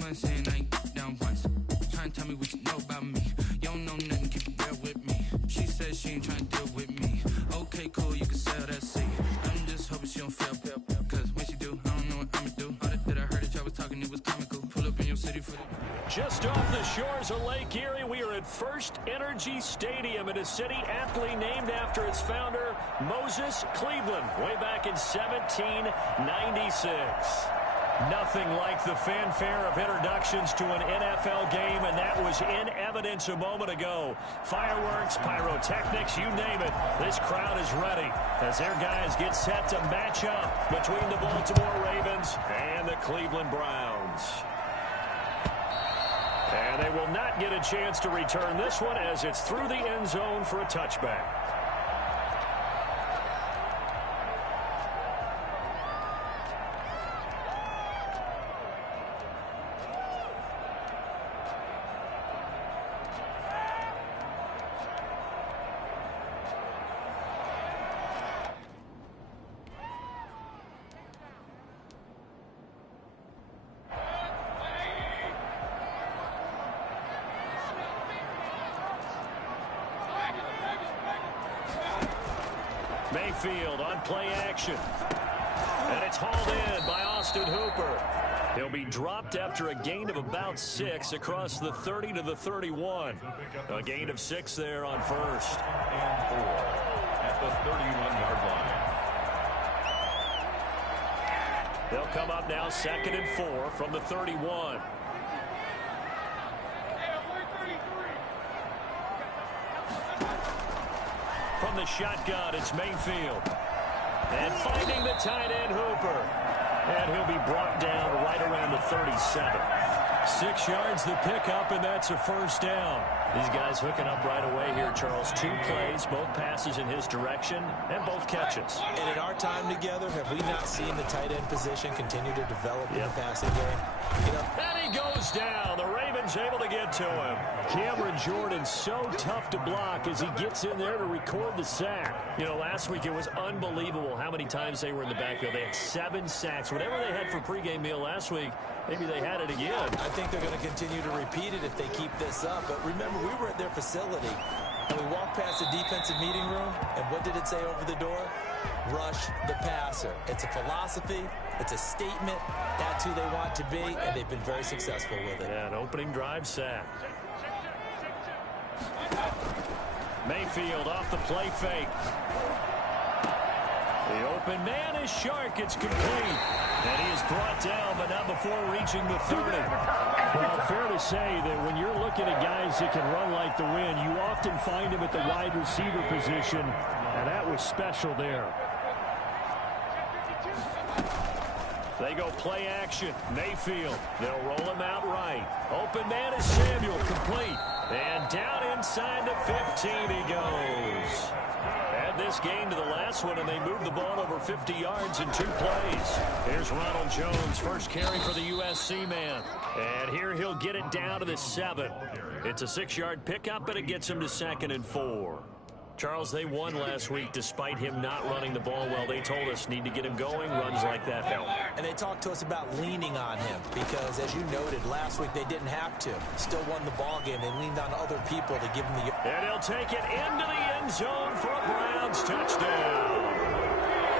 months saying I ain't down once. Trying to tell me what you know about me. You don't know nothing, keep it real with me. She says she ain't trying to deal with me. Okay, cool, you can sell that seat. I'm just hoping she don't fail. Cause when she do, I don't know what I'ma do. All that I heard that y'all was talking, it was comical. Pull up in your city for the... Just off the shores of Lake Erie, we are at First Energy Stadium in a city aptly named after its founder, Moses Cleveland, way back in 1796. Nothing like the fanfare of introductions to an NFL game, and that was in evidence a moment ago. Fireworks, pyrotechnics, you name it. This crowd is ready as their guys get set to match up between the Baltimore Ravens and the Cleveland Browns. And they will not get a chance to return this one as it's through the end zone for a touchback. Mayfield on play action. And it's hauled in by Austin Hooper. He'll be dropped after a gain of about 6 across the 30 to the 31. A gain of 6 there on first. And 4 at the 31-yard line. They'll come up now 2nd and 4 from the 31. From the shotgun, it's Mayfield. And finding the tight end, Hooper. And he'll be brought down right around the 37. 6 yards the pickup, and that's a first down. These guys hooking up right away here, Charles. 2 plays, both passes in his direction, and both catches. And in our time together, have we not seen the tight end position continue to develop in the passing game? You know, and he goes down. The Ravens able to get to him. Cameron Jordan so tough to block as he gets in there to record the sack. You know, last week it was unbelievable how many times they were in the backfield. They had 7 sacks. Whatever they had for pregame meal last week, maybe they had it again. I think they're going to continue to repeat it if they keep this up. But remember, we were at their facility, and we walked past the defensive meeting room, and what did it say over the door? Rush the passer. It's a philosophy. It's a statement. That's who they want to be, and they've been very successful with it. Yeah, an opening drive sack. Mayfield off the play fake. The open man is Shark. It's complete. And he is brought down, but not before reaching the 30. Well, fair to say that when you're looking at guys that can run like the wind, you often find him at the wide receiver position, and that was special there. They go play action. Mayfield. They'll roll him out right. Open man is Samuel. Complete. And down inside the 15 he goes. Add this gain to the last one, and they move the ball over 50 yards in 2 plays. Here's Ronald Jones, first carry for the USC man. And here he'll get it down to the 7. It's a 6-yard pickup, and it gets him to 2nd and 4. Charles, they won last week despite him not running the ball well. They told us need to get him going. Runs like that help. And they talked to us about leaning on him because, as you noted, last week they didn't have to. Still won the ball game. They leaned on other people to give them the... And he'll take it into the end zone for a Browns touchdown.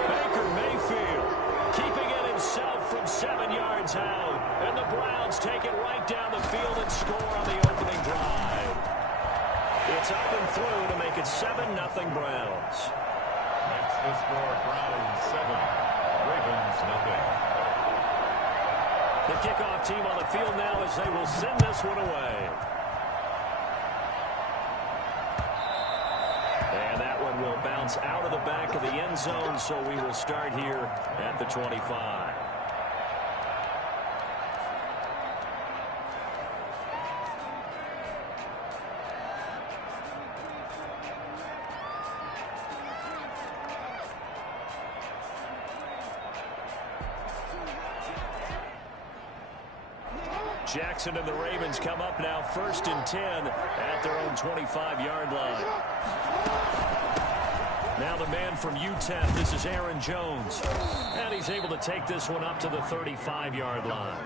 Baker Mayfield keeping it himself from 7 yards out. And the Browns take it right down the field and score on the opening drive. It's up and through to make it 7-0 Browns. That's the score. Browns 7, Ravens 0. The kickoff team on the field now as they will send this one away. And that one will bounce out of the back of the end zone, so we will start here at the 25. Jackson and the Ravens come up now 1st and 10 at their own 25-yard line. Now the man from UTEP, this is Aaron Jones. And he's able to take this one up to the 35-yard line.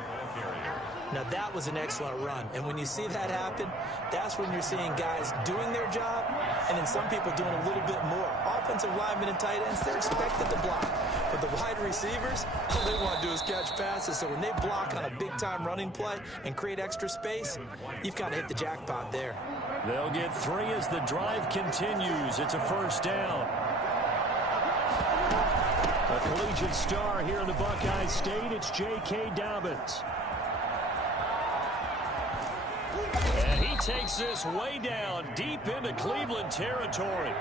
Now, that was an excellent run. And when you see that happen, that's when you're seeing guys doing their job and then some people doing a little bit more. Offensive linemen and tight ends, they're expected to block. But the wide receivers, all they want to do is catch passes. So when they block on a big-time running play and create extra space, you've kind of hit the jackpot there. They'll get 3 as the drive continues. It's a first down. A collegiate star here in the Buckeye State, it's J.K. Dobbins. And he takes this way down, deep into Cleveland territory.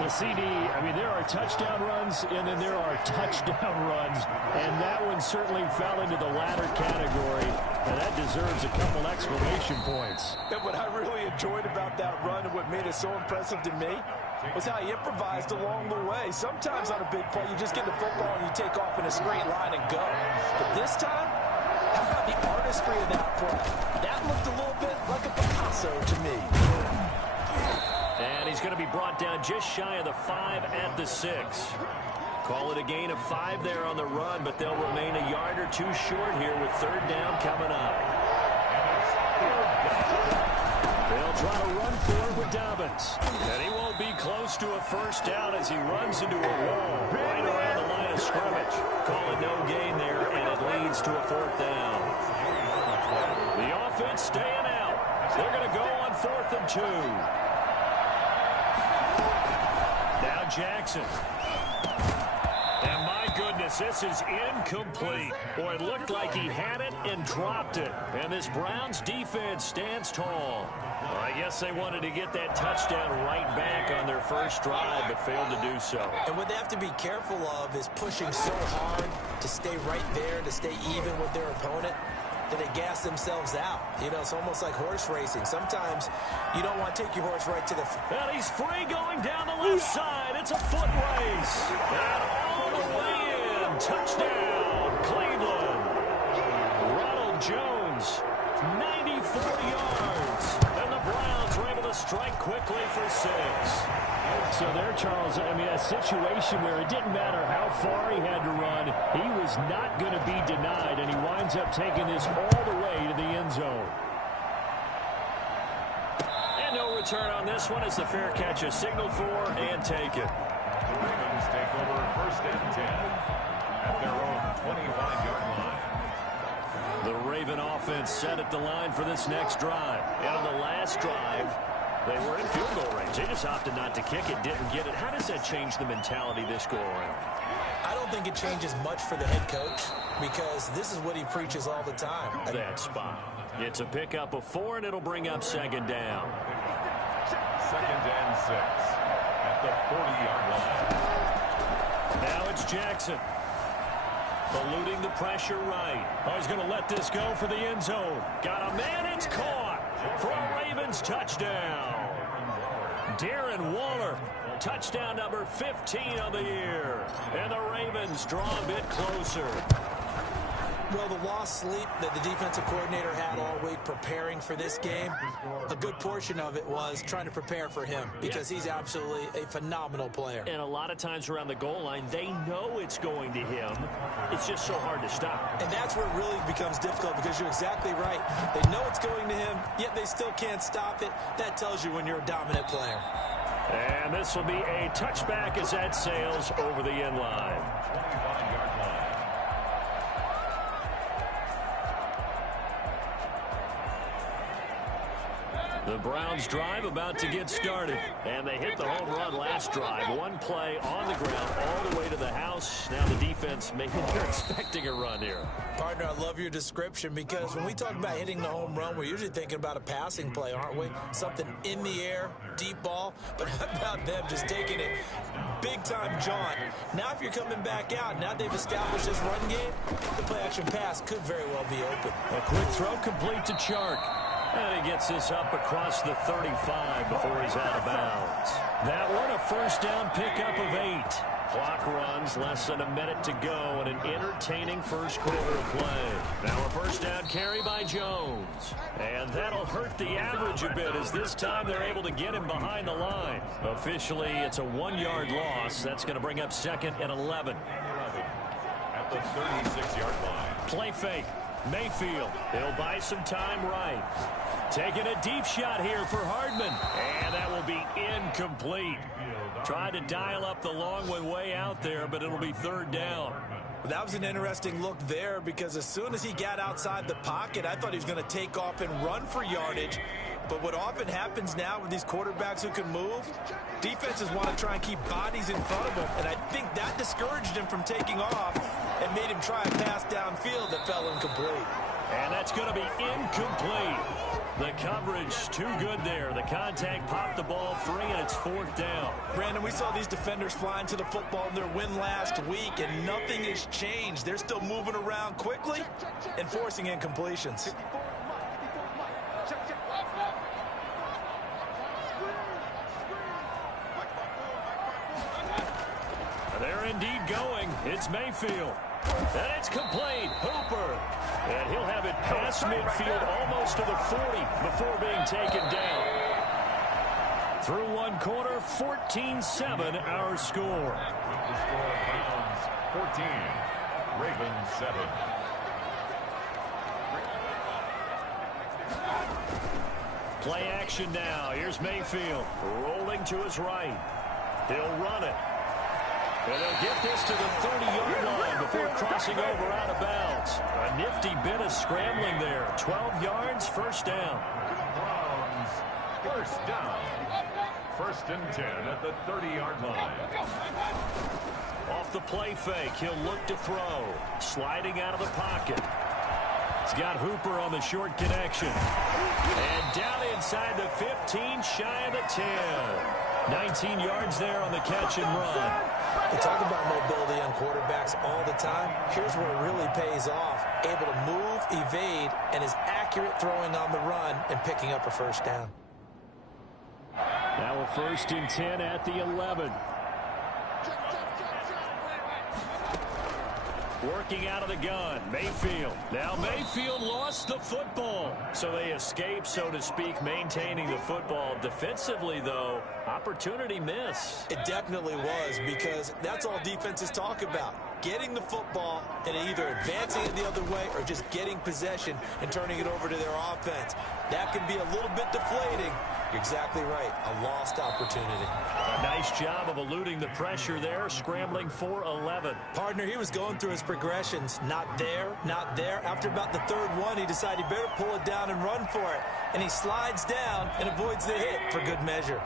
Well, CD, I mean, there are touchdown runs, and then there are touchdown runs, and that one certainly fell into the latter category, and that deserves a couple exclamation points. And what I really enjoyed about that run and what made it so impressive to me was how he improvised along the way. Sometimes on a big play, you just get the football and you take off in a straight line and go. But this time, how about the artistry of that play? That looked a little bit like a Picasso to me. And he's going to be brought down just shy of the 5 at the 6. Call it a gain of 5 there on the run, but they'll remain a yard or 2 short here with 3rd down coming up. They'll try to run for it with Dobbins. And he won't be close to a first down as he runs into a wall right around the line of scrimmage. Call it no gain there, and it leads to a 4th down. The offense staying out. They're going to go on 4th and 2. Now Jackson. And my goodness, this is incomplete. Boy, it looked like he had it and dropped it. And this Browns defense stands tall. Well, I guess they wanted to get that touchdown right back on their first drive, but failed to do so. And what they have to be careful of is pushing so hard to stay right there, to stay even with their opponent, that they gas themselves out. You know, it's almost like horse racing. Sometimes you don't want to take your horse right to the... And he's free going down the left side. It's a foot race. And all the way in. Touchdown, Cleveland. Ronald Jones, 94 yards. And the Browns were able to strike quickly for 6. So there, Charles, I mean, a situation where it didn't matter how far he had to run, he was not going to be denied, and he winds up taking this all the way to the end zone. And no return on this one as the fair catch is signaled for and taken. The Ravens take over 1st and 10 at their own 25-yard line. The Raven offense set at the line for this next drive. And on the last drive, they were in field goal range. They just opted not to kick it, didn't get it. How does that change the mentality this go around? I don't think it changes much for the head coach because this is what he preaches all the time. That spot. It's a pickup of 4, and it'll bring up 2nd down. 2nd and 6 at the 40-yard line. Now it's Jackson. Eluding the pressure right. Oh, he's going to let this go for the end zone. Got a man, it's caught for a Ravens touchdown. Darren Waller, touchdown number 15 on the year. And the Ravens draw a bit closer. Well, the lost sleep that the defensive coordinator had all week preparing for this game, a good portion of it was trying to prepare for him because he's absolutely a phenomenal player. And a lot of times around the goal line, they know it's going to him. It's just so hard to stop. And that's where it really becomes difficult because you're exactly right. They know it's going to him, yet they still can't stop it. That tells you when you're a dominant player. And this will be a touchback as that sails over the end line. 25-yard line. The Browns drive about to get started. And they hit the home run last drive. One play on the ground all the way to the house. Now the defense maybe they're expecting a run here. Partner, I love your description because when we talk about hitting the home run, we're usually thinking about a passing play, aren't we? Something in the air, deep ball. But how about them just taking it big-time jaunt? Now if you're coming back out, now they've established this run game, the play-action pass could very well be open. A quick throw complete to Chark. And he gets this up across the 35 before he's out of bounds. That one a first down pickup of 8. Clock runs, less than a minute to go, and an entertaining first quarter of play. Now a first down carry by Jones. And that'll hurt the average a bit as this time they're able to get him behind the line. Officially, it's a 1-yard loss. That's going to bring up 2nd and 11. At the 36-yard line. Play fake. Mayfield, he'll buy some time right. Taking a deep shot here for Hardman. And that will be incomplete. Tried to dial up the long one way out there, but it'll be third down. That was an interesting look there because as soon as he got outside the pocket, I thought he was going to take off and run for yardage. But what often happens now with these quarterbacks who can move, defenses want to try and keep bodies in front of them. And I think that discouraged him from taking off and made him try a pass downfield that fell incomplete. And that's going to be incomplete. The coverage too good there. The contact popped the ball free, and it's fourth down. Brandon, we saw these defenders flying to the football in their win last week, and nothing has changed. They're still moving around quickly and forcing incompletions. They're indeed going. It's Mayfield. And it's complete. Hooper. And he'll have it past midfield almost to the 40 before being taken down. Through one quarter, 14-7 our score. The score, Browns 14, Ravens 7. Play action now. Here's Mayfield rolling to his right. He'll run it. And they'll get this to the 30-yard line before crossing over out of bounds. A nifty bit of scrambling there. 12 yards, first down. Browns, first down. First and 10 at the 30-yard line. Off the play fake, he'll look to throw. Sliding out of the pocket. He's got Hooper on the short connection. And down inside the 15, shy of the 10. 19 yards there on the catch and run. We talk about mobility on quarterbacks all the time. Here's where it really pays off. Able to move, evade, and is accurate throwing on the run and picking up a first down. Now a first and 10 at the 11. Working out of the gun, Mayfield. Now Mayfield lost the football. So they escape, so to speak, maintaining the football. Defensively, though, opportunity miss. It definitely was, because that's all defenses talk about. Getting the football and either advancing it the other way or just getting possession and turning it over to their offense. That can be a little bit deflating. You're exactly right. A lost opportunity. A nice job of eluding the pressure there, scrambling for 11. Partner, he was going through his progressions. Not there, not there. After about the third one, he decided he better pull it down and run for it. And he slides down and avoids the hit for good measure.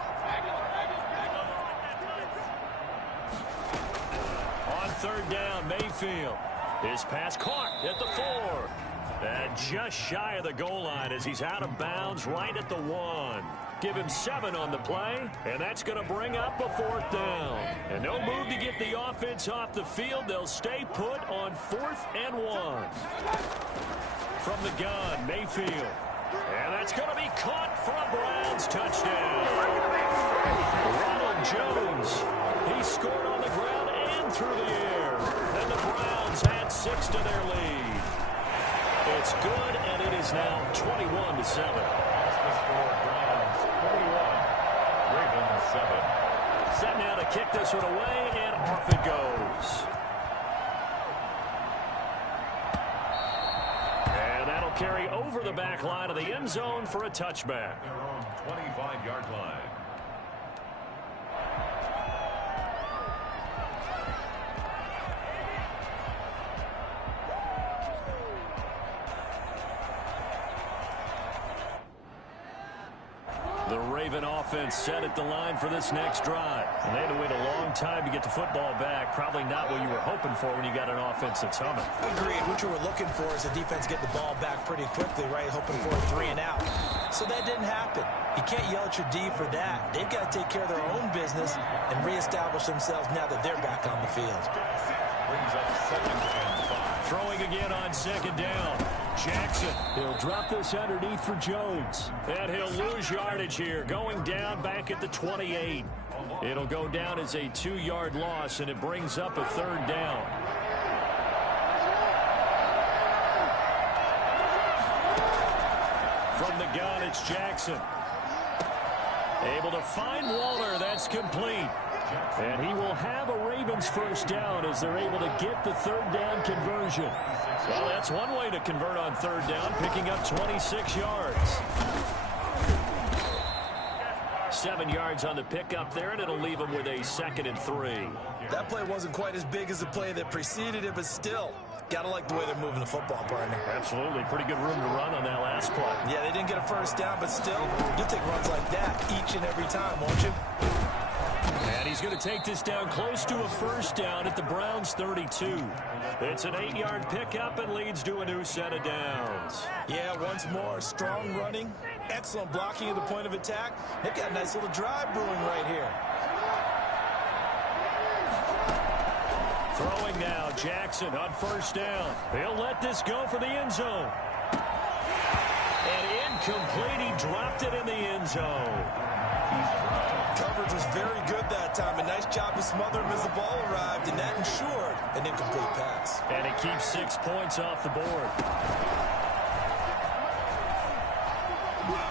On third down, Mayfield. His pass caught at the 4. And just shy of the goal line as he's out of bounds right at the 1. Give him 7 on the play, and that's going to bring up a fourth down. And no move to get the offense off the field. They'll stay put on 4th and 1. From the gun, Mayfield. And that's going to be caught for a Browns touchdown. Ronald Jones. He scored on the ground and through the air. And the Browns add 6 to their lead. It's good, and it is now 21-7. That's the score, Browns 41, Ravens 7. Set now to kick this one away, and off it goes. And that'll carry over the back line of the end zone for a touchback. Their own 25-yard line. The Raven offense set at the line for this next drive. And they had to wait a long time to get the football back. Probably not what you were hoping for when you got an offense that's humming. Agreed. What you were looking for is the defense get the ball back pretty quickly, right? Hoping for a 3 and out. So that didn't happen. You can't yell at your D for that. They've got to take care of their own business and reestablish themselves now that they're back on the field. Brings up 2nd and 5. Throwing again on 2nd down. Jackson. He'll drop this underneath for Jones. And he'll lose yardage here. Going down back at the 28. It'll go down as a 2-yard loss, and it brings up a 3rd down. From the gun, it's Jackson. Able to find Waller. That's complete. And he will have a Ravens first down as they're able to get the third down conversion. Well, that's one way to convert on third down, picking up 26 yards. 7 yards on the pickup there, and it'll leave him with a 2nd and 3. That play wasn't quite as big as the play that preceded it, but still, gotta like the way they're moving the football, partner. Absolutely. Pretty good room to run on that last play. Yeah, they didn't get a first down, but still, you'll take runs like that each and every time, won't you? And he's going to take this down close to a first down at the Browns' 32. It's an 8-yard pickup and leads to a new set of downs. Yeah, once more, strong running, excellent blocking at the point of attack. They've got a nice little drive brewing right here. Throwing now, Jackson on first down. He'll let this go for the end zone. And incomplete, he dropped it in the end zone. Coverage was very good that time. A nice job to smother him as the ball arrived, and that ensured an incomplete pass. And it keeps 6 points off the board.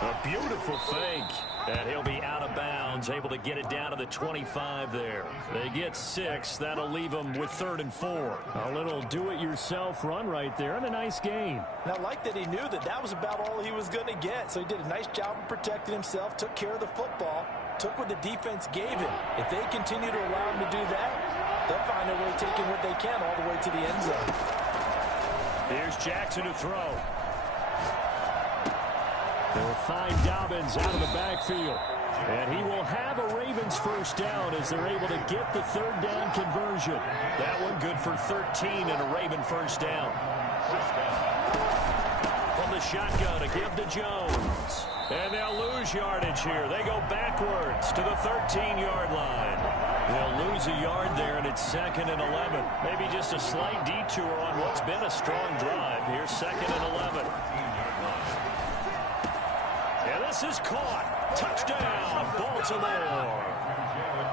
A beautiful fake. And he'll be out of bounds, able to get it down to the 25 there. They get 6. That'll leave them with 3rd and 4. A little do-it-yourself run right there, and a nice gain. Now, I like that he knew that that was about all he was going to get, so he did a nice job of protecting himself, took care of the football, took what the defense gave him. If they continue to allow him to do that, they'll find a way taking what they can all the way to the end zone. Here's Jackson to throw. They'll find Dobbins out of the backfield. And he will have a Ravens first down as they're able to get the third down conversion. That one good for 13 and a Raven first down. From the shotgun to give to Jones. And they'll lose yardage here. They go backwards to the 13-yard line. They'll lose a yard there, and it's 2nd and 11. Maybe just a slight detour on what's been a strong drive. Here's 2nd and 11. And this is caught. Touchdown, Baltimore.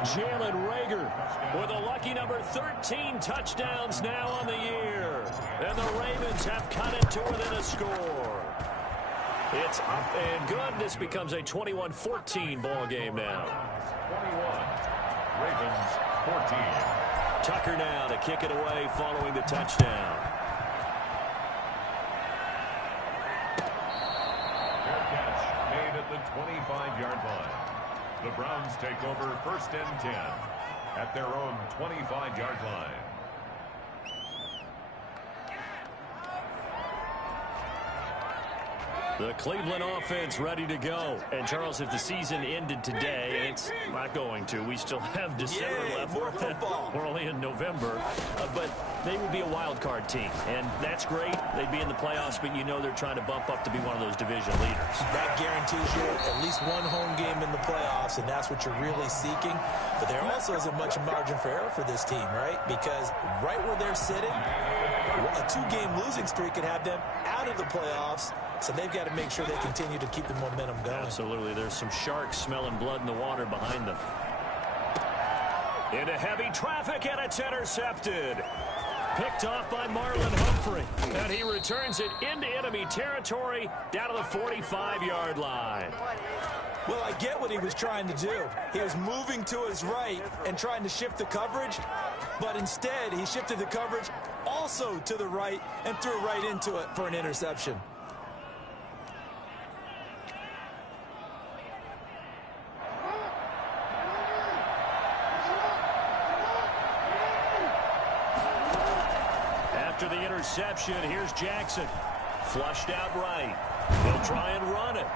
Jalen Reagor with a lucky number 13 touchdowns now on the year. And the Ravens have cut it to within a score. It's up and good. This becomes a 21-14 ball game now. 21. Ravens 14. Tucker now to kick it away following the touchdown. The 25-yard line. The Browns take over 1st and 10 at their own 25-yard line. The Cleveland offense ready to go. And, Charles, if the season ended today, and it's not going to, we still have December left. More football. We're only in November. But they would be a wild card team. And that's great. They'd be in the playoffs, but you know they're trying to bump up to be one of those division leaders. That guarantees you at least one home game in the playoffs, and that's what you're really seeking. But there also isn't much margin for error for this team, right? Because right where they're sitting, a 2-game losing streak could have them out of the playoffs. So they've got to make sure they continue to keep the momentum going. Absolutely. There's some sharks smelling blood in the water behind them. Into heavy traffic, and it's intercepted. Picked off by Marlon Humphrey. And he returns it into enemy territory down to the 45-yard line. Well, I get what he was trying to do. He was moving to his right and trying to shift the coverage, but instead he shifted the coverage also to the right and threw right into it for an interception. After the interception, here's Jackson. Flushed out right. He'll try and run it.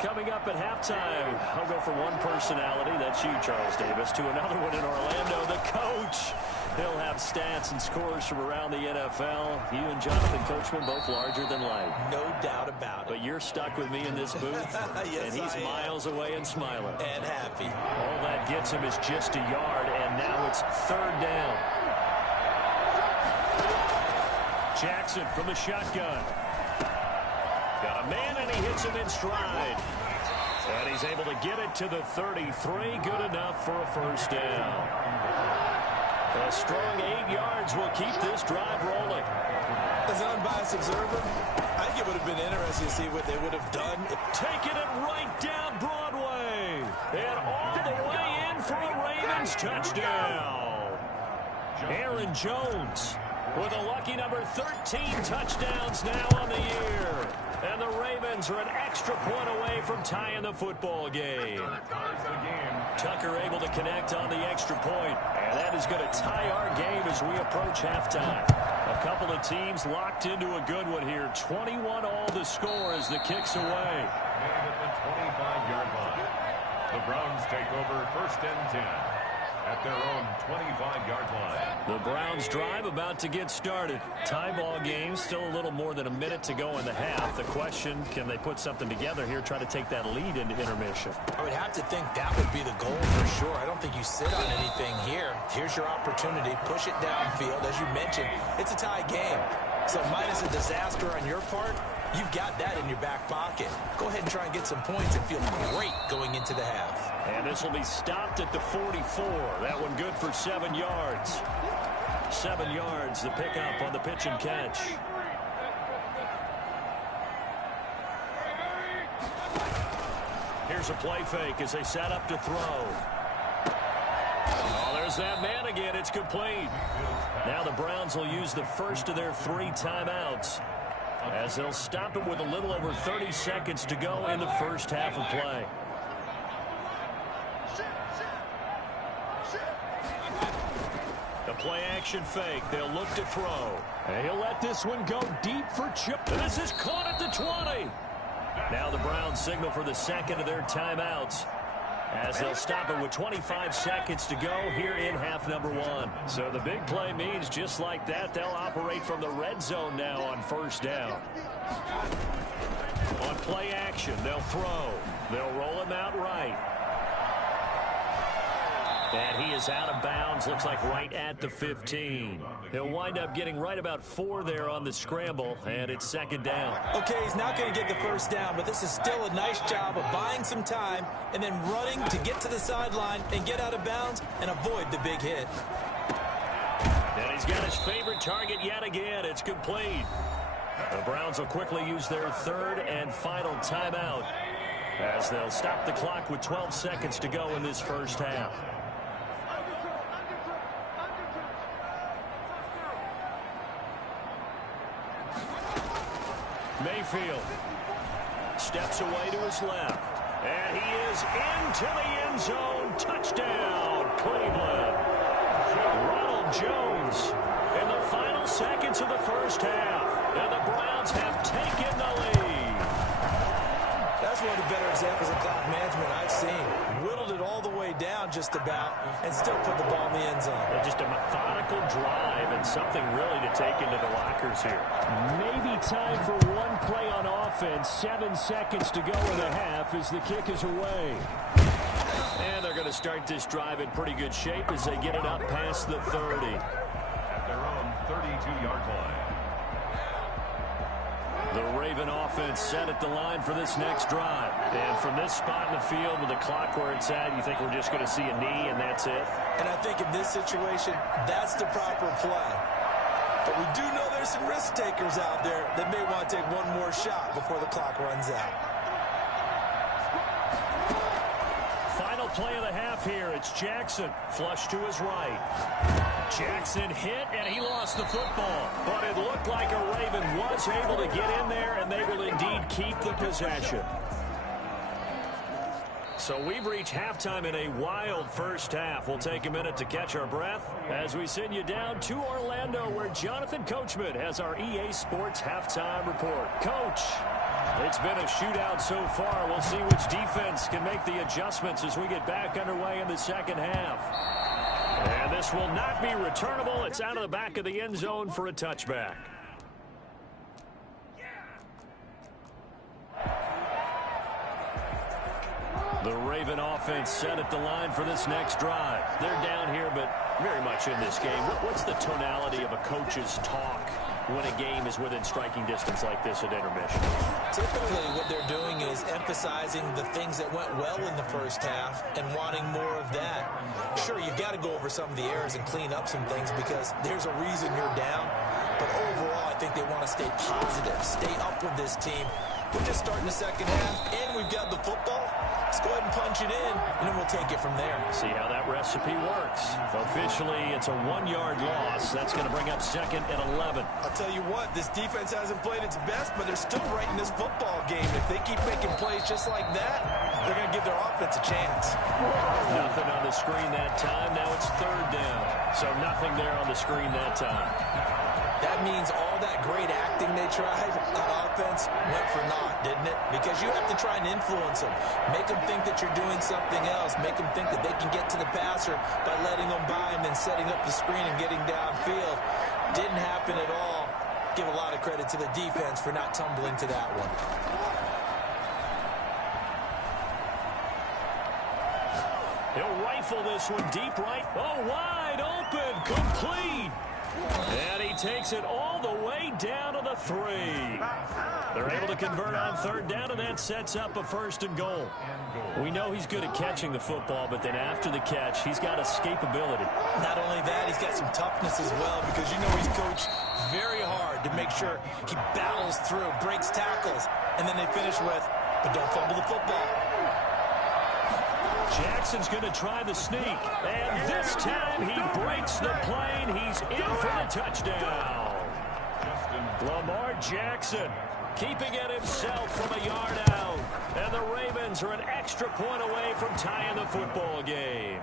Coming up at halftime, I'll go from one personality, that's you, Charles Davis, to another one in Orlando, the coach. He'll have stats and scores from around the NFL. You and Jonathan Coachman both larger than life. No doubt about it. But you're stuck with me in this booth, yes, and he's miles away and smiling. And happy. All that gets him is just a yard, and now it's 3rd down. Jackson from the shotgun. Got a man, and he hits him in stride. And he's able to get it to the 33. Good enough for a first down. A strong 8 yards will keep this drive rolling. As an unbiased observer, I think it would have been interesting to see what they would have done. Taking it right down Broadway. And all the way in for a Ravens touchdown. Aaron Jones with a lucky number 13 touchdowns now on the year. And the Ravens are an extra point away from tying the football game. Tucker able to connect on the extra point. And that is going to tie our game as we approach halftime. A couple of teams locked into a good one here. 21 all the score as the kick's away. And at the 25-yard line, the Browns take over first and 10 at their own 25-yard line. The Browns drive about to get started. Tie ball game, still a little more than a minute to go in the half. The question, can they put something together here, try to take that lead into intermission? I would have to think that would be the goal for sure. I don't think you sit on anything here. Here's your opportunity. Push it downfield. As you mentioned, it's a tie game. So minus a disaster on your part, you've got that in your back pocket. Go ahead and try and get some points and feel great going into the half. And this will be stopped at the 44. That one good for 7 yards. 7 yards, the pickup on the pitch and catch. Here's a play fake as they set up to throw. Oh, there's that man again. It's complete. Now the Browns will use the first of their 3 timeouts as they'll stop it with a little over 30 seconds to go in the first half of play. The play action fake. They'll look to throw. And he'll let this one go deep for Chip. This is caught at the 20. Now the Browns signal for the second of their timeouts as they'll stop it with 25 seconds to go here in half number 1. So the big play means just like that, they'll operate from the red zone now on first down. On play action, they'll throw. They'll roll him out right. And he is out of bounds, looks like right at the 15. He'll wind up getting right about 4 there on the scramble, and it's second down. Okay, he's not going to get the first down, but this is still a nice job of buying some time and then running to get to the sideline and get out of bounds and avoid the big hit. And he's got his favorite target yet again. It's complete. The Browns will quickly use their 3rd and final timeout as they'll stop the clock with 12 seconds to go in this first half. Mayfield steps away to his left, and he is into the end zone. Touchdown, Cleveland. Ronald Jones in the final seconds of the first half, and the Browns have taken the lead. That's one of the better examples of clock management I've seen. Whittled it all the way down just about and still put the ball in the end zone. And just a methodical drive and something really to take into the lockers here. Maybe time for one play on offense. 7 seconds to go in the half as the kick is away. And they're going to start this drive in pretty good shape as they get it up past the 30. At their own 32-yard line. The Raven offense set at the line for this next drive. And from this spot in the field with the clock where it's at, you think we're just going to see a knee and that's it? And I think in this situation, that's the proper play. But we do know there's some risk takers out there that may want to take one more shot before the clock runs out. Final play of the half here. It's Jackson. Flush to his right. Jackson hit, and he lost the football. But it looked like a Raven was able to get in there, and they will indeed keep the possession. So we've reached halftime in a wild first half. We'll take a minute to catch our breath as we send you down to Orlando, where Jonathan Coachman has our EA Sports halftime report. Coach, it's been a shootout so far. We'll see which defense can make the adjustments as we get back underway in the second half. And this will not be returnable. It's out of the back of the end zone for a touchback. The Raven offense set at the line for this next drive. They're down here, but very much in this game. What's the tonality of a coach's talk when a game is within striking distance like this at intermission. Typically, what they're doing is emphasizing the things that went well in the first half and wanting more of that. Sure, you've got to go over some of the errors and clean up some things because there's a reason you're down. But overall, I think they want to stay positive, stay up with this team. We're just starting the second half, and we've got the football. Let's go ahead and punch it in, and then we'll take it from there. See how that recipe works. Officially, it's a 1-yard loss. That's going to bring up 2nd and 11. I'll tell you what, this defense hasn't played its best, but they're still right in this football game. If they keep making plays just like that, they're going to give their offense a chance. Nothing on the screen that time. Now it's 3rd down. So nothing there on the screen that time. That means all that great acting they tried on offense went for naught, didn't it? Because you have to try and influence them. Make them think that you're doing something else. Make them think that they can get to the passer by letting them by and then setting up the screen and getting downfield. Didn't happen at all. Give a lot of credit to the defense for not tumbling to that one. He'll rifle this one deep right. Oh, wide open. Complete. And he takes it all the way down to the 3. They're able to convert on 3rd down, and that sets up a 1st and goal. We know he's good at catching the football, but then after the catch, he's got escapability. Not only that, he's got some toughness as well because you know he's coached very hard to make sure he battles through, breaks tackles, and then they finish with, but don't fumble the football. Jackson's going to try the sneak, and this time he breaks the plane. He's in for the touchdown. Lamar Jackson keeping it himself from a yard out, and the Ravens are an extra point away from tying the football game.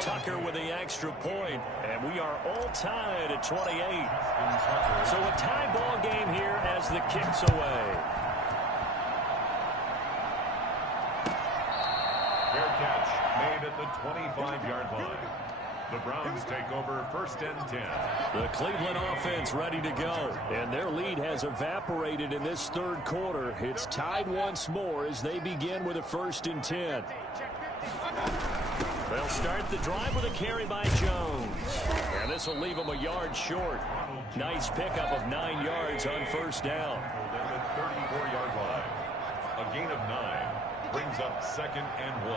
Tucker with the extra point, and we are all tied at 28. So a tie ball game here as the kick's away. Catch made at the 25-yard line. The Browns take over 1st and 10. The Cleveland offense ready to go, and their lead has evaporated in this 3rd quarter. It's tied once more as they begin with a 1st and 10. They'll start the drive with a carry by Jones, and this will leave them a yard short. Nice pickup of 9 yards on 1st down. At the 34-yard line. A gain of 9. Brings up 2nd and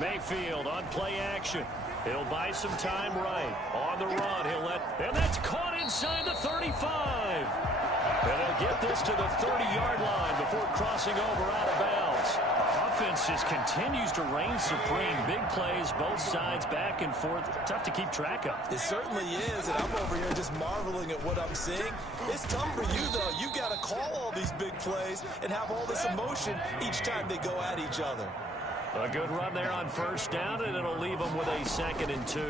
1. Mayfield on play action. He'll buy some time right. On the run, and that's caught inside the 35. And they'll get this to the 30-yard line before crossing over out of bounds. Offense just continues to reign supreme. Big plays, both sides, back and forth. Tough to keep track of. It certainly is, and I'm over here just marveling at what I'm seeing. It's tough for you, though. You got to call all these big plays and have all this emotion each time they go at each other. A good run there on 1st down, and it'll leave them with a 2nd and 2.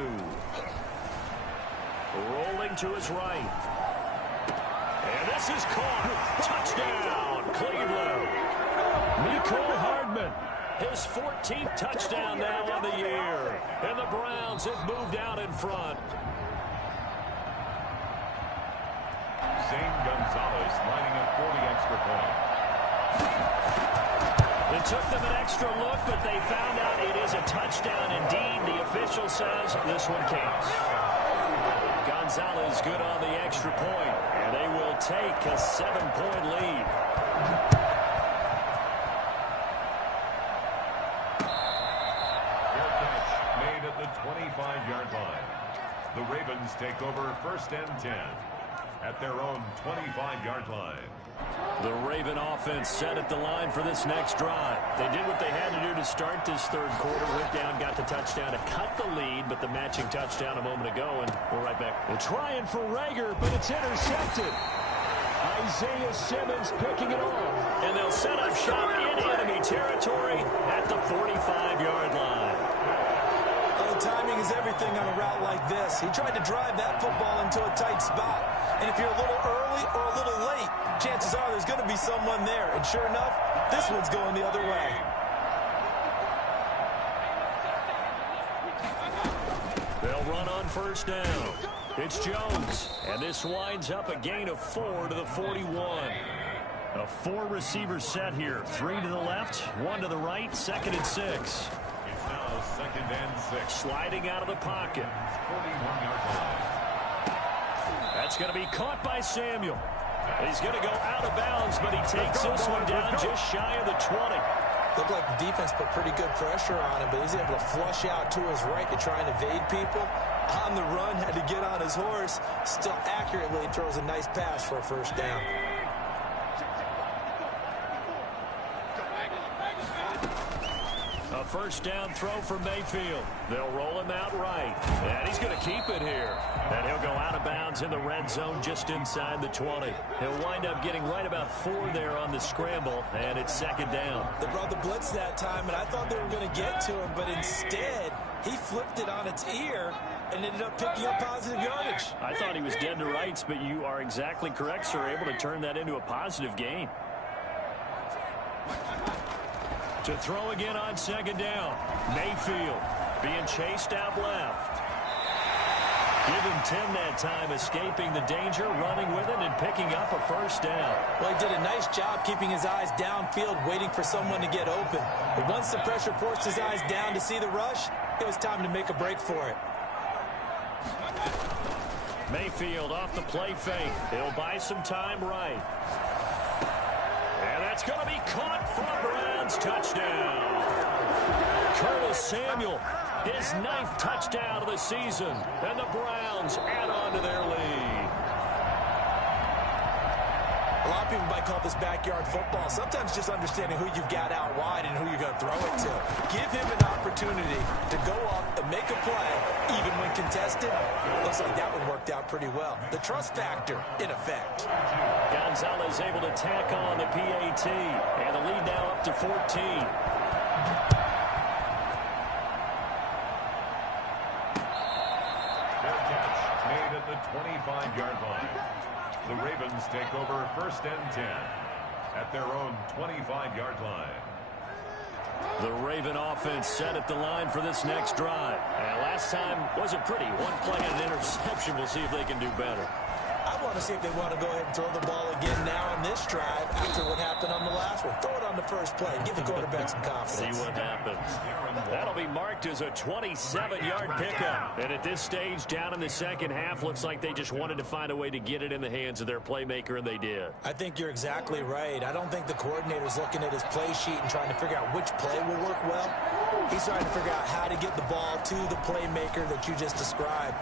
Rolling to his right. And this is caught. Touchdown, Cleveland. Mecole Hardman, his 14th touchdown now on the year. And the Browns have moved out in front. Zane Gonzalez lining up for the extra point. It took them an extra look, but they found out it is a touchdown indeed. The official says this one counts. Gonzalez good on the extra point, and they will take a 7-point lead. Fair catch made at the 25-yard line. The Ravens take over 1st and 10 at their own 25-yard line. The Raven offense set at the line for this next drive. They did what they had to do to start this 3rd quarter. Went down, got the touchdown to cut the lead, but the matching touchdown a moment ago, and we're right back. They're trying for Reagor, but it's intercepted. Isaiah Simmons picking it off. And they'll set up shop in enemy territory at the 45-yard line. Oh, timing is everything on a route like this. He tried to drive that football into a tight spot. And if you're a little early or a little late, chances are there's going to be someone there. And sure enough, this one's going the other way. They'll run on 1st down. It's Jones. And this winds up a gain of 4 to the 41. A 4-receiver set here. 3 to the left, 1 to the right, 2nd and 6. It's now 2nd and 6. Sliding out of the pocket. 41-yard line. That's going to be caught by Samuel. He's going to go out of bounds, but he takes this one down just shy of the 20. Looked like the defense put pretty good pressure on him, but he's able to flush out to his right to try and evade people. On the run, had to get on his horse. Still accurately throws a nice pass for a first down. A first down throw for Mayfield. They'll roll him out right. And he's going to keep it here. And he'll go out of bounds in the red zone just inside the 20. He'll wind up getting right about 4 there on the scramble, and it's 2nd down. They brought the blitz that time, and I thought they were going to get to him, but instead, he flipped it on its ear and ended up picking up positive yardage. I thought he was dead to rights, but you are exactly correct, sir. Able to turn that into a positive gain. To throw again on 2nd down. Mayfield being chased out left. Give him 10 that time, escaping the danger, running with it, and picking up a first down. Well, he did a nice job keeping his eyes downfield, waiting for someone to get open. But once the pressure forced his eyes down to see the rush, it was time to make a break for it. Mayfield off the play fake. He'll buy some time right. And that's going to be caught for a Browns touchdown. Curtis Samuel, his 9th touchdown of the season. And the Browns add on to their lead. A lot of people might call this backyard football. Sometimes just understanding who you've got out wide and who you're going to throw it to. Give him an opportunity to go up and make a play, even when contested. Looks like that one worked out pretty well. The trust factor, in effect. Gonzalez able to tack on the PAT. And the lead now up to 14. Fair catch made at the 25-yard line. The Ravens take over 1st and 10 at their own 25-yard line. The Raven offense set at the line for this next drive. And last time wasn't pretty. One play and an interception. We'll see if they can do better. I want to see if they want to go ahead and throw the ball again now on this drive after what happened on the last one. Throw it on the first play. Give the quarterback some confidence. See what happens. That'll be marked as a 27-yard pickup. And at this stage, down in the second half, looks like they just wanted to find a way to get it in the hands of their playmaker, and they did. I think you're exactly right. I don't think the coordinator's looking at his play sheet and trying to figure out which play will work well. He's trying to figure out how to get the ball to the playmaker that you just described.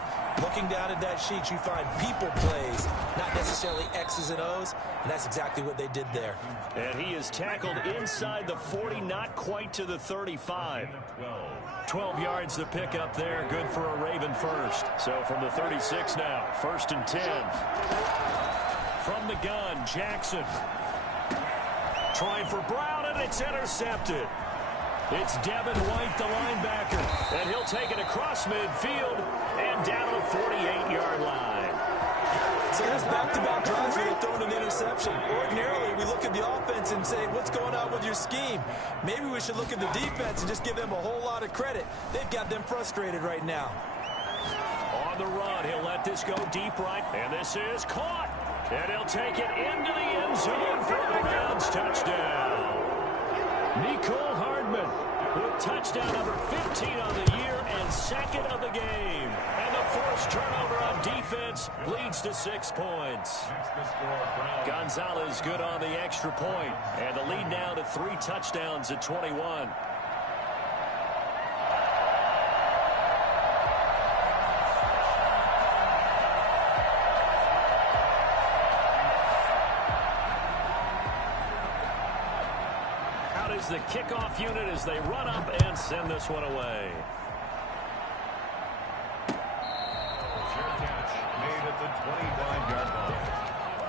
Looking down at that sheet, you find people plays, not necessarily X's and O's, and that's exactly what they did there. And he is tackled inside the 40, not quite to the 35. 12 yards the pickup there, good for a Raven first. So from the 36 now, 1st and 10. From the gun, Jackson. Trying for Brown, and it's intercepted. It's Devin White, the linebacker, and he'll take it across midfield and down to the 48-yard line. So there's back-to-back drives where they're throwing an interception. Ordinarily, we look at the offense and say, what's going on with your scheme? Maybe we should look at the defense and just give them a whole lot of credit. They've got them frustrated right now. On the run, he'll let this go deep right, and this is caught. And he'll take it into the end zone for a Browns touchdown. Nicole Hardman with touchdown number 15 on the year and 2nd of the game. And the forced turnover on defense leads to 6 points. Gonzalez good on the extra point. And the lead now to 3 touchdowns at 21. The kickoff unit as they run up and send this one away. Fair catch made at the 25-yard line.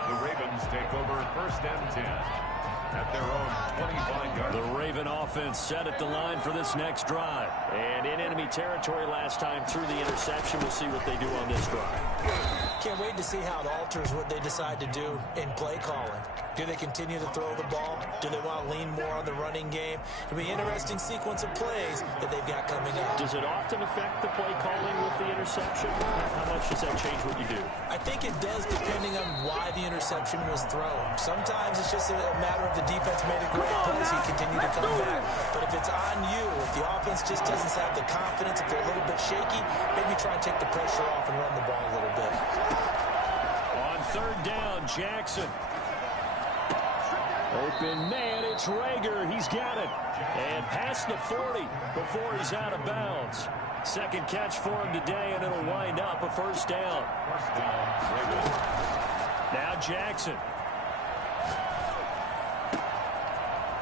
The Ravens take over 1st and 10 at their own 25-yard line. The Raven offense set at the line for this next drive. And in enemy territory last time through the interception. We'll see what they do on this drive. Can't wait to see how it alters what they decide to do in play calling. Do they continue to throw the ball? Do they want to lean more on the running game? It'll be an interesting sequence of plays that they've got coming up. Does it often affect the play calling with the interception? How much does that change what you do? I think it does, depending on why the interception was thrown. Sometimes it's just a matter of the defense made a great play, so he continued to come back. But if it's on you, if the offense just doesn't have the confidence, if they're a little bit shaky, maybe try and take the pressure off and run the ball a little bit. On third down, Jackson. Open man, it's Rager. He's got it. And past the 40 before he's out of bounds. Second catch for him today, and it'll wind up a first down. First down, Ravens. Now Jackson.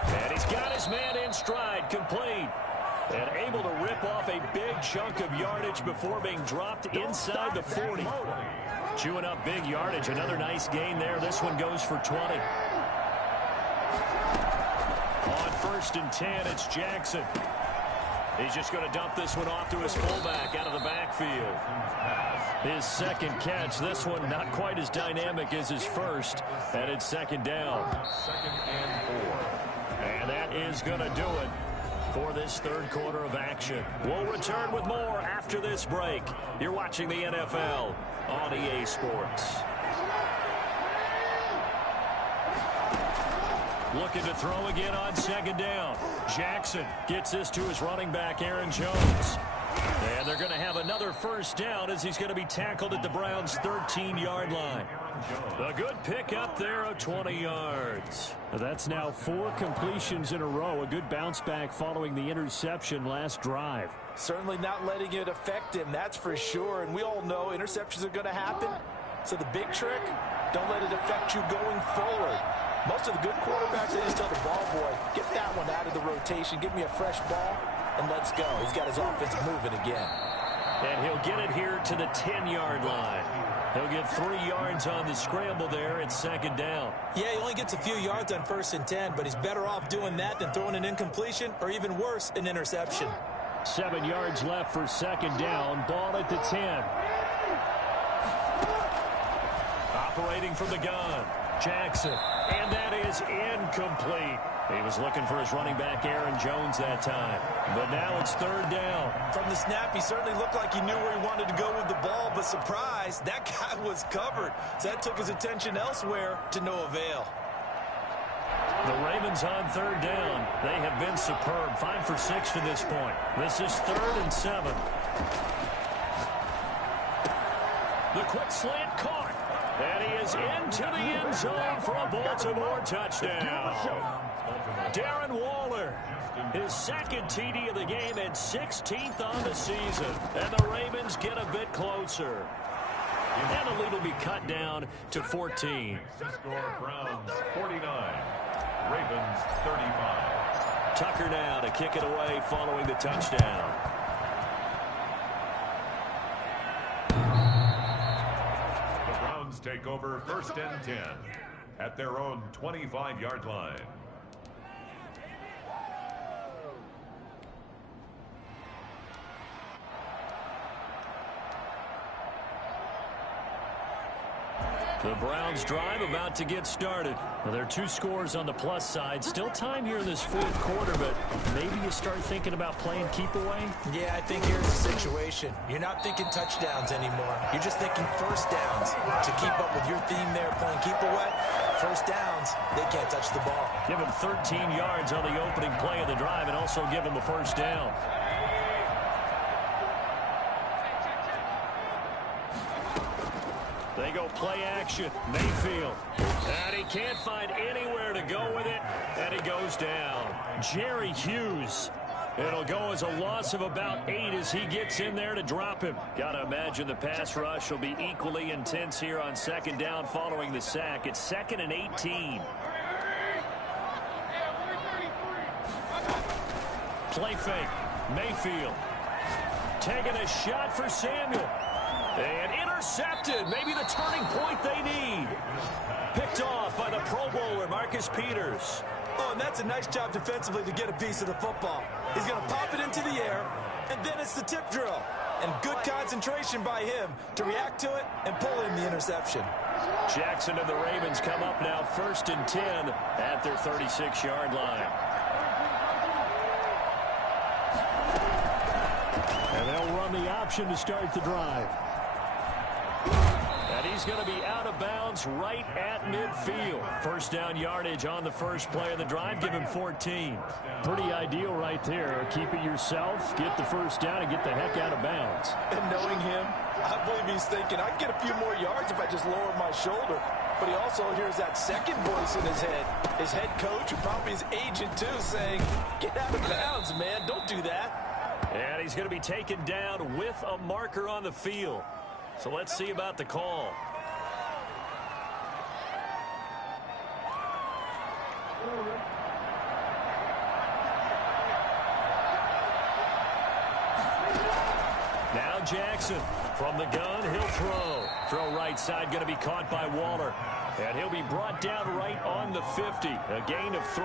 And he's got his man in stride, complete. And able to rip off a big chunk of yardage before being dropped inside the 40. Chewing up big yardage. Another nice gain there. This one goes for 20. On first and 10, it's Jackson. He's just going to dump this one off to his fullback out of the backfield. His second catch, this one not quite as dynamic as his first, and it's second down. Second and 4. And that is going to do it for this third quarter of action. We'll return with more after this break. You're watching the NFL on EA Sports. Looking to throw again on second down. Jackson gets this to his running back, Aaron Jones. And they're going to have another first down as he's going to be tackled at the Browns' 13-yard line. A good pickup there of 20 yards. That's now 4 completions in a row. A good bounce back following the interception last drive. Certainly not letting it affect him, that's for sure. And we all know interceptions are going to happen. So the big trick, don't let it affect you going forward. Most of the good quarterbacks, they just tell the ball boy, get that one out of the rotation, give me a fresh ball, and let's go. He's got his offense moving again. And he'll get it here to the 10-yard line. He'll get 3 yards on the scramble there. It's second down. Yeah, he only gets a few yards on first and 10, but he's better off doing that than throwing an incompletion or even worse, an interception. 7 yards left for second down. Ball at the 10. Operating from the gun, Jackson. And that is incomplete. He was looking for his running back, Aaron Jones, that time. But now it's third down. From the snap, he certainly looked like he knew where he wanted to go with the ball, but surprise, that guy was covered. So that took his attention elsewhere to no avail. The Ravens on third down. They have been superb. 5 for 6 to this point. This is 3rd and 7. The quick slant caught. And he is into the end zone for a Baltimore touchdown. Darren Waller, his second TD of the game and 16th on the season. And the Ravens get a bit closer. And the lead will be cut down to 14. Score Browns 49. Ravens 35. Tucker now to kick it away following the touchdown. The Browns take over 1st and 10 at their own 25-yard line. The Browns drive about to get started. Well, there are 2 scores on the plus side. Still time here in this 4th quarter, but maybe you start thinking about playing keep away? Yeah, I think here's the situation. You're not thinking touchdowns anymore. You're just thinking first downs. To keep up with your theme there, playing keep away, first downs, they can't touch the ball. Give him 13 yards on the opening play of the drive and also give him a first down. They go play action. Mayfield. And he can't find anywhere to go with it. And he goes down. Jerry Hughes. It'll go as a loss of about 8 as he gets in there to drop him. Got to imagine the pass rush will be equally intense here on second down following the sack. It's 2nd and 18. Play fake. Mayfield. Taking a shot for Samuel. And intercepted. Maybe the turning point they need. Picked off by the Pro Bowler, Marcus Peters. Oh, and that's a nice job defensively to get a piece of the football. He's going to pop it into the air, and then it's the tip drill. And good concentration by him to react to it and pull in the interception. Jackson and the Ravens come up now 1st and 10 at their 36-yard line. And they'll run the option to start the drive. And And he's going to be out of bounds right at midfield. First down yardage on the first play of the drive. Give him 14. Pretty ideal right there. Keep it yourself, get the first down, and get the heck out of bounds. And knowing him, I believe he's thinking, I can get a few more yards if I just lower my shoulder. But he also hears that second voice in his head. His head coach, and probably his agent too, saying, get out of bounds, man. Don't do that. And he's going to be taken down with a marker on the field. So let's see about the call. Now Jackson from the gun, he'll throw. Throw right side, going to be caught by Waller. And he'll be brought down right on the 50. A gain of 3.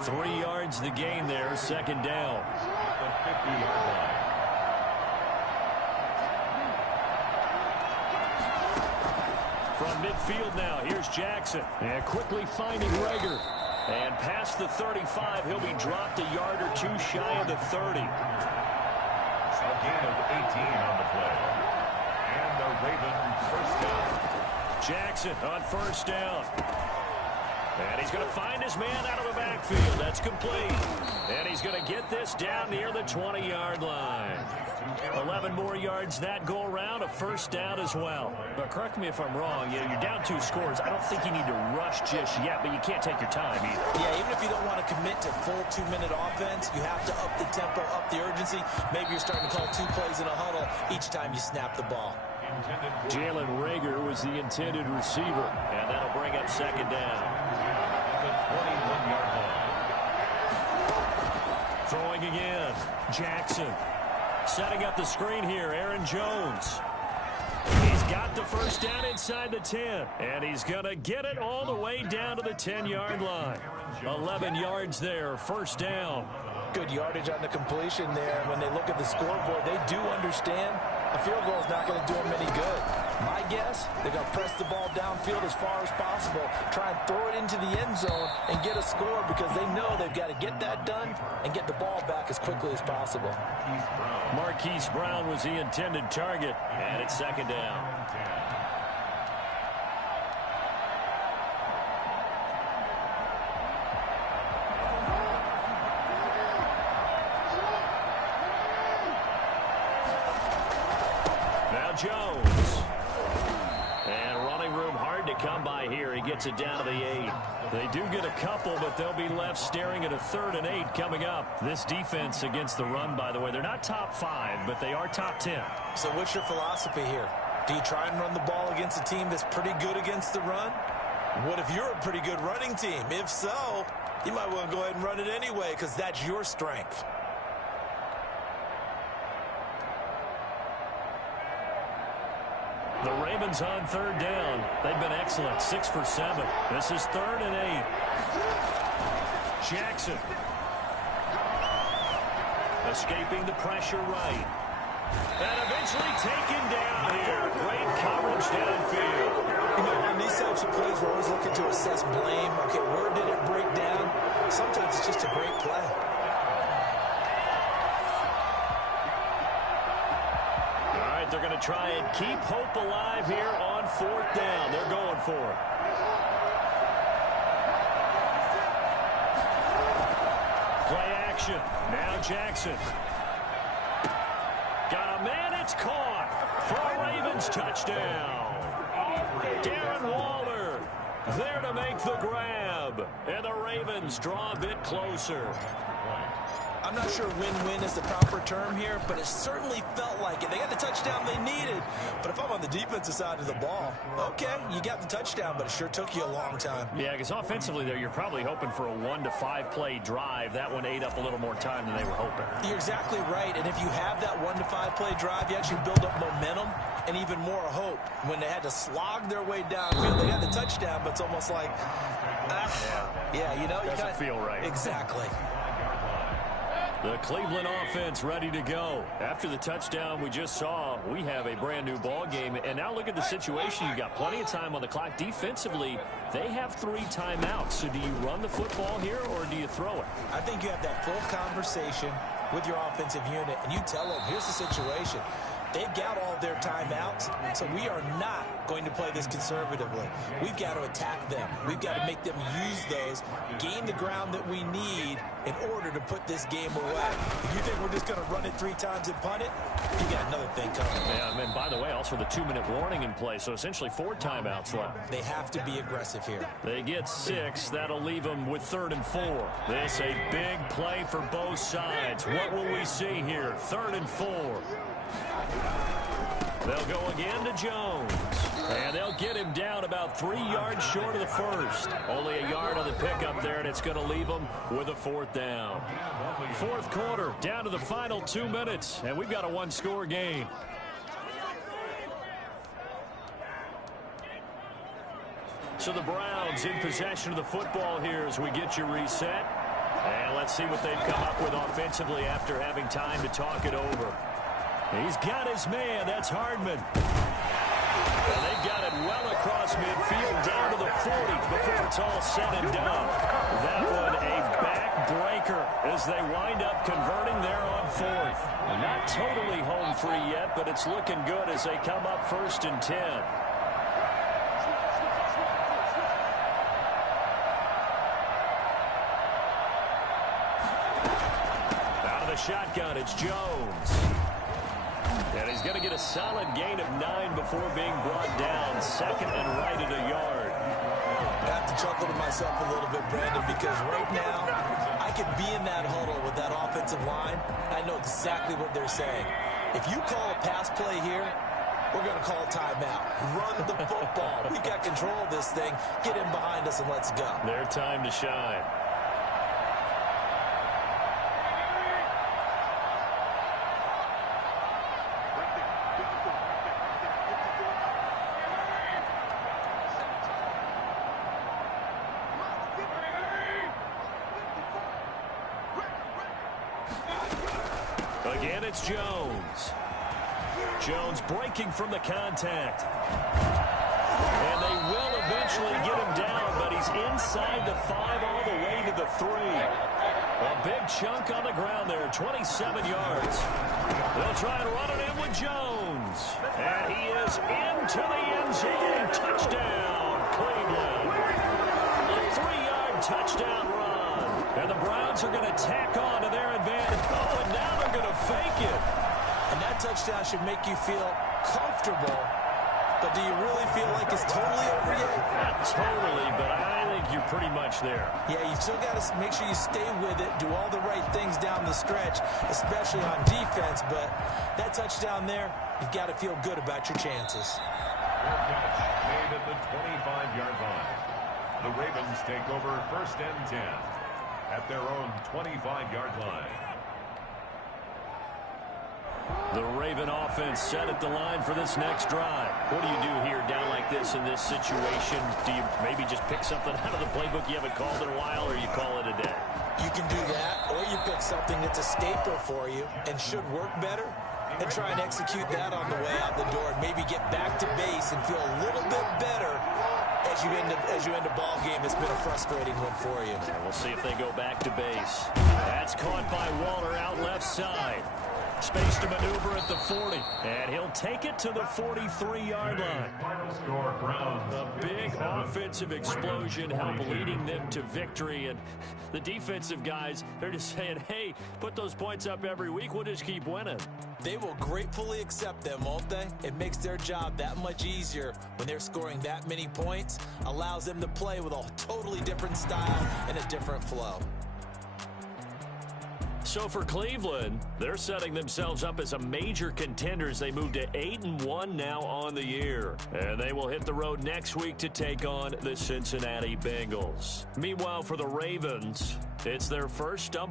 3 yards the gain there, second down. The 50-yard line. From midfield now, here's Jackson. And quickly finding Reagor. And past the 35, he'll be dropped a yard or 2 shy of the 30. A gain of 18 on the play. And the Ravens first down. Jackson on first down. And he's going to find his man out of the backfield. That's complete. And he's going to get this down near the 20-yard line. 11 more yards that go around, a first down as well. But correct me if I'm wrong, you're down 2 scores. I don't think you need to rush just yet, but you can't take your time either. Yeah, even if you don't want to commit to full 2-minute offense, you have to up the tempo, up the urgency. Maybe you're starting to call 2 plays in a huddle each time you snap the ball. Jalen Reagor was the intended receiver. And that'll bring up second down. At the 21-yard line. Throwing again. Jackson. Setting up the screen here, Aaron Jones. He's got the first down inside the 10. And he's going to get it all the way down to the 10-yard line. 11 yards there, first down. Good yardage on the completion there. When they look at the scoreboard, they do understand a field goal is not going to do them any good. My guess, they're going to press the ball downfield as far as possible, try and throw it into the end zone and get a score because they know they've got to get that done and get the ball back as quickly as possible. Marquise Brown was the intended target, and it's second down. Now Jones. And running room hard to come by here. He gets it down to the 8. They do get a couple, but they'll be left staring at a 3rd and 8 coming up. This defense against the run, by the way, they're not top 5, but they are top 10. So what's your philosophy here? Do you try and run the ball against a team that's pretty good against the run? What if you're a pretty good running team? If so, you might want to go ahead and run it anyway because that's your strength. The Ravens on 3rd down. They've been excellent. 6 for 7. This is 3rd and 8. Jackson. Escaping the pressure right. And eventually taken down here. Great coverage downfield. You know, on these types of plays, we're always looking to assess blame. Okay, where did it break down? Sometimes it's just a great play. They're going to try and keep hope alive here on 4th down. They're going for it. Play action. Now Jackson. Got a man. It's caught for a Ravens touchdown. Darren Waller there to make the grab. And the Ravens draw a bit closer. I'm not sure win-win is the proper term here, but it certainly felt like it. They got the touchdown they needed, but if I'm on the defensive side of the ball, okay, you got the touchdown, but it sure took you a long time. Yeah, because offensively, though, you're probably hoping for a 1 to 5 play drive. That one ate up a little more time than they were hoping. You're exactly right, and if you have that 1 to 5 play drive, you actually build up momentum and even more hope. When they had to slog their way downfield, they got the touchdown, but it's almost like, yeah, you know, you doesn't feel right. Exactly. The Cleveland offense ready to go. After the touchdown we just saw, we have a brand new ball game. And now look at the situation. You got plenty of time on the clock. Defensively, they have 3 timeouts. So do you run the football here or do you throw it? I think you have that full conversation with your offensive unit, and you tell them, here's the situation. They've got all their timeouts, so we are not going to play this conservatively. We've got to attack them. We've got to make them use those, gain the ground that we need in order to put this game away. If you think we're just going to run it 3 times and punt it, you got another thing coming. Yeah, and by the way, also the 2-minute warning in play, so essentially 4 timeouts left. They have to be aggressive here. They get 6. That'll leave them with 3rd and 4. This a big play for both sides. What will we see here? 3rd and 4. They'll go again to Jones. And they'll get him down about 3 yards short of the first. Only a yard on the pickup there, and it's going to leave them with a 4th down. 4th quarter, down to the final 2 minutes, and we've got a 1-score game. So the Browns in possession of the football here as we get you reset. And let's see what they've come up with offensively after having time to talk it over. He's got his man. That's Hardman. And they've got it well across midfield down to the 40 before it's all said and done. That one a backbreaker as they wind up converting there on 4th. Not totally home free yet, but it's looking good as they come up 1st and 10. Shotgun, it's Jones. And he's going to get a solid gain of 9 before being brought down. 2nd and right at a yard. I have to chuckle to myself a little bit, Brandon, because right now I could be in that huddle with that offensive line. I know exactly what they're saying. If you call a pass play here, we're going to call a timeout. Run the football. We've got control of this thing. Get in behind us and let's go. Their time to shine. Again, it's Jones. Jones breaking from the contact. And they will eventually get him down, but he's inside the 5 all the way to the 3. A big chunk on the ground there, 27 yards. They'll try and run it in with Jones. And he is into the end zone. Touchdown, Cleveland. A 3-yard touchdown run. And the Browns are going to tack on to their advantage. Oh, and now they're going to fake it. And that touchdown should make you feel comfortable. But do you really feel like it's totally over yet? Not totally, but I think you're pretty much there. Yeah, you still got to make sure you stay with it, do all the right things down the stretch, especially on defense. But that touchdown there, you've got to feel good about your chances. Catch made at the 25-yard line. The Ravens take over 1st and 10 at their own 25-yard line. The Raven offense set at the line for this next drive. What do you do here down like this in this situation? Do you maybe just pick something out of the playbook you haven't called in a while, or you call it a day? You can do that, or you pick something that's a staple for you and should work better and try and execute that on the way out the door and maybe get back to base and feel a little bit better as you end a ball game. It's been a frustrating one for you. And we'll see if they go back to base. That's caught by Waller out left side. Space to maneuver at the 40. And he'll take it to the 43-yard line. A big offensive explosion help leading them to victory. And the defensive guys, they're just saying, hey, put those points up every week. We'll just keep winning. They will gratefully accept them, won't they? It makes their job that much easier when they're scoring that many points. Allows them to play with a totally different style and a different flow. So for Cleveland, they're setting themselves up as a major contender as they move to 8-1 now on the year. And they will hit the road next week to take on the Cincinnati Bengals. Meanwhile, for the Ravens, it's their first stumble